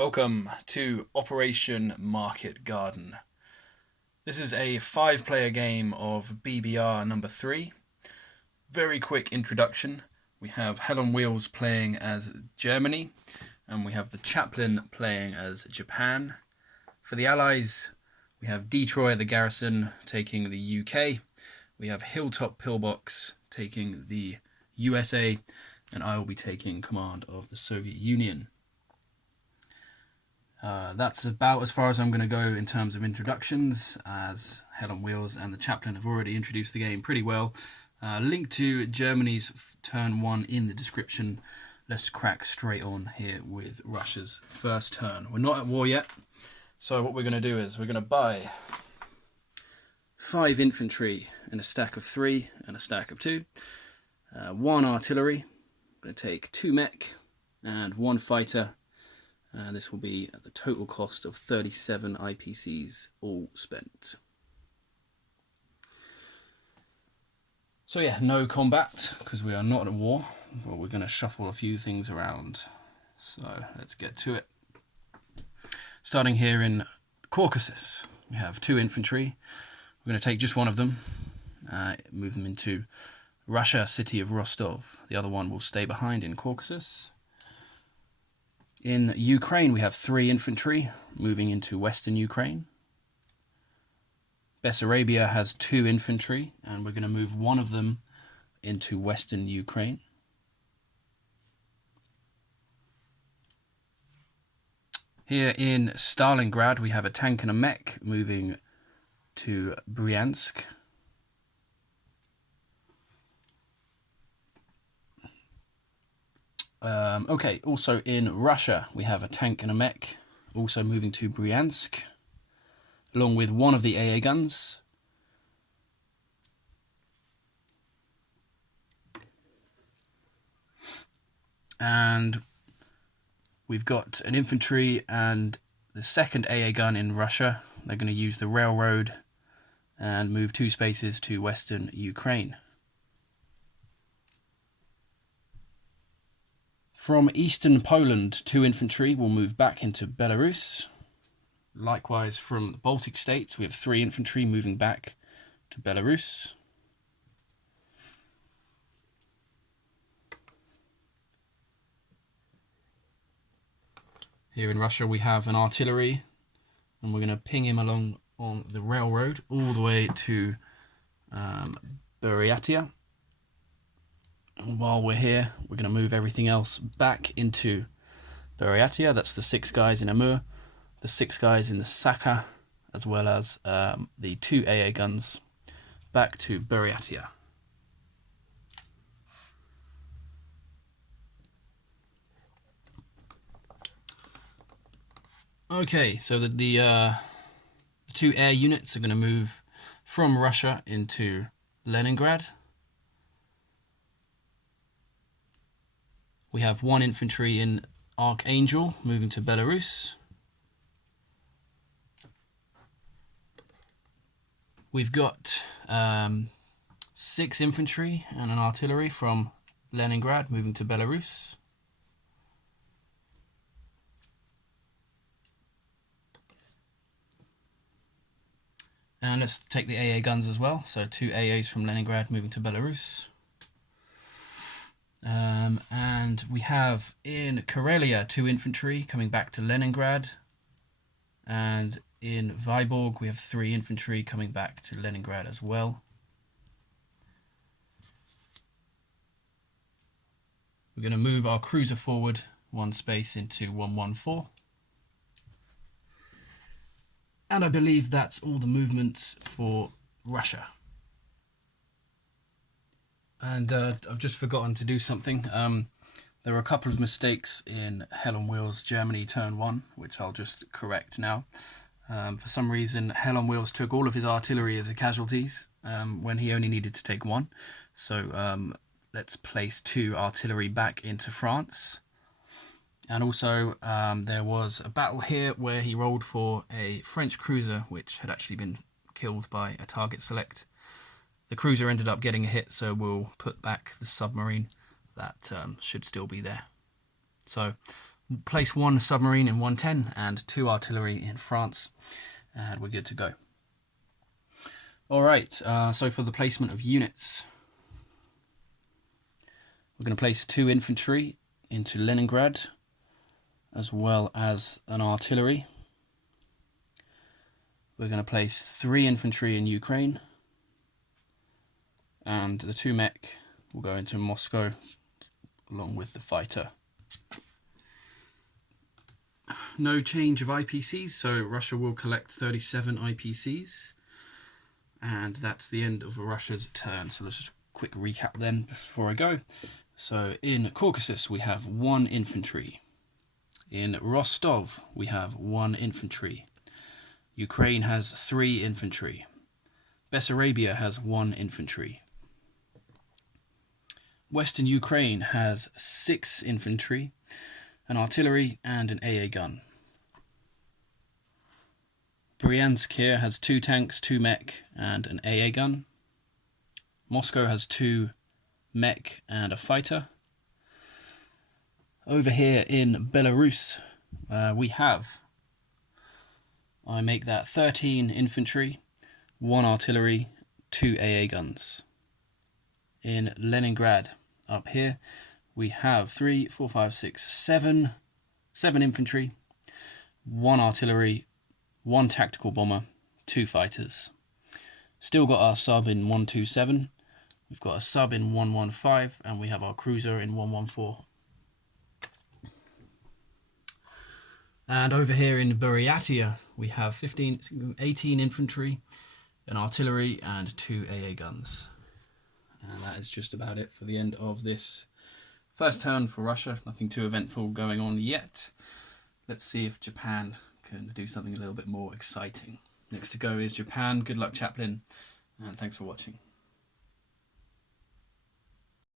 Welcome to Operation Market Garden. This is a 5-player game of BBR number 3. Very quick introduction. We have Hell on Wheels playing as Germany, and we have the Chaplain playing as Japan. For the Allies, we have Detroit the Garrison taking the UK. We have Hilltop Pillbox taking the USA, and I will be taking command of the Soviet Union. That's about as far as I'm going to go in terms of introductions, as Hell on Wheels and the Chaplain have already introduced the game pretty well. Link to Germany's turn 1 in the description. Let's crack straight on here with Russia's first turn. We're not at war yet, so what we're going to do is we're going to buy 5 infantry in a stack of 3 and a stack of 2. 1 artillery. I'm going to take 2 mech and 1 fighter. And this will be at the total cost of 37 IPCs, all spent. So yeah, no combat, because we are not at war, but we're going to shuffle a few things around. So let's get to it. Starting here in Caucasus, we have 2 infantry. We're going to take just one of them, move them into Russia, city of Rostov. The other one will stay behind in Caucasus. In Ukraine, we have 3 infantry moving into western Ukraine. Bessarabia has 2 infantry, and we're going to move one of them into western Ukraine. Here in Stalingrad, we have a tank and a mech moving to Bryansk. Okay, also in Russia, we have a tank and a mech, also moving to Bryansk, along with one of the AA guns. And we've got an infantry and the second AA gun in Russia. They're going to use the railroad and move 2 spaces to western Ukraine. From eastern Poland, 2 infantry will move back into Belarus. Likewise, from the Baltic states, we have 3 infantry moving back to Belarus. Here in Russia, we have an artillery, and we're going to ping him along on the railroad all the way to Buryatia. And while we're here, we're going to move everything else back into Buryatia. That's the 6 guys in Amur, the 6 guys in the Sakha, as well as the 2 AA guns back to Buryatia. Okay, so the 2 air units are going to move from Russia into Leningrad. We have 1 infantry in Archangel moving to Belarus. We've got 6 infantry and an artillery from Leningrad moving to Belarus. And let's take the AA guns as well. So 2 AAs from Leningrad moving to Belarus. And we have in Karelia 2 infantry coming back to Leningrad. And in Vyborg we have 3 infantry coming back to Leningrad as well. We're going to move our cruiser forward 1 space into 114. And I believe that's all the movements for Russia. And I've just forgotten to do something. There were a couple of mistakes in Hell on Wheels Germany turn 1, which I'll just correct now. For some reason, Hell on Wheels took all of his artillery as casualties when he only needed to take 1. So let's place 2 artillery back into France. And also there was a battle here where he rolled for a French cruiser, which had actually been killed by a target select. The cruiser ended up getting a hit, so we'll put back the submarine. That should still be there. So place 1 submarine in 110 and 2 artillery in France, and we're good to go. Alright, so for the placement of units, we're going to place 2 infantry into Leningrad, as well as an artillery. We're going to place 3 infantry in Ukraine, and the 2 mech will go into Moscow along with the fighter. No change of IPCs, so Russia will collect 37 IPCs, and that's the end of Russia's turn. So let's just quick recap then before I go. So in Caucasus we have 1 infantry. In Rostov we have 1 infantry. Ukraine has 3 infantry. Bessarabia has 1 infantry. Western Ukraine has 6 infantry, an artillery and an AA gun. Bryansk here has 2 tanks, 2 mech and an AA gun. Moscow has 2 mech and a fighter. Over here in Belarus we have, I make that 13 infantry, 1 artillery, 2 AA guns. In Leningrad up here we have 3, 4, 5, 6, 7 infantry, 1 artillery, 1 tactical bomber, 2 fighters. Still got our sub in 127, we've got a sub in 115, and we have our cruiser in 114. And over here in Buryatia we have 18 infantry, an artillery and 2 AA guns. And that is just about it for the end of this first turn for Russia. Nothing too eventful going on yet. Let's see if Japan can do something a little bit more exciting. Next to go is Japan. Good luck, Chaplin, and thanks for watching.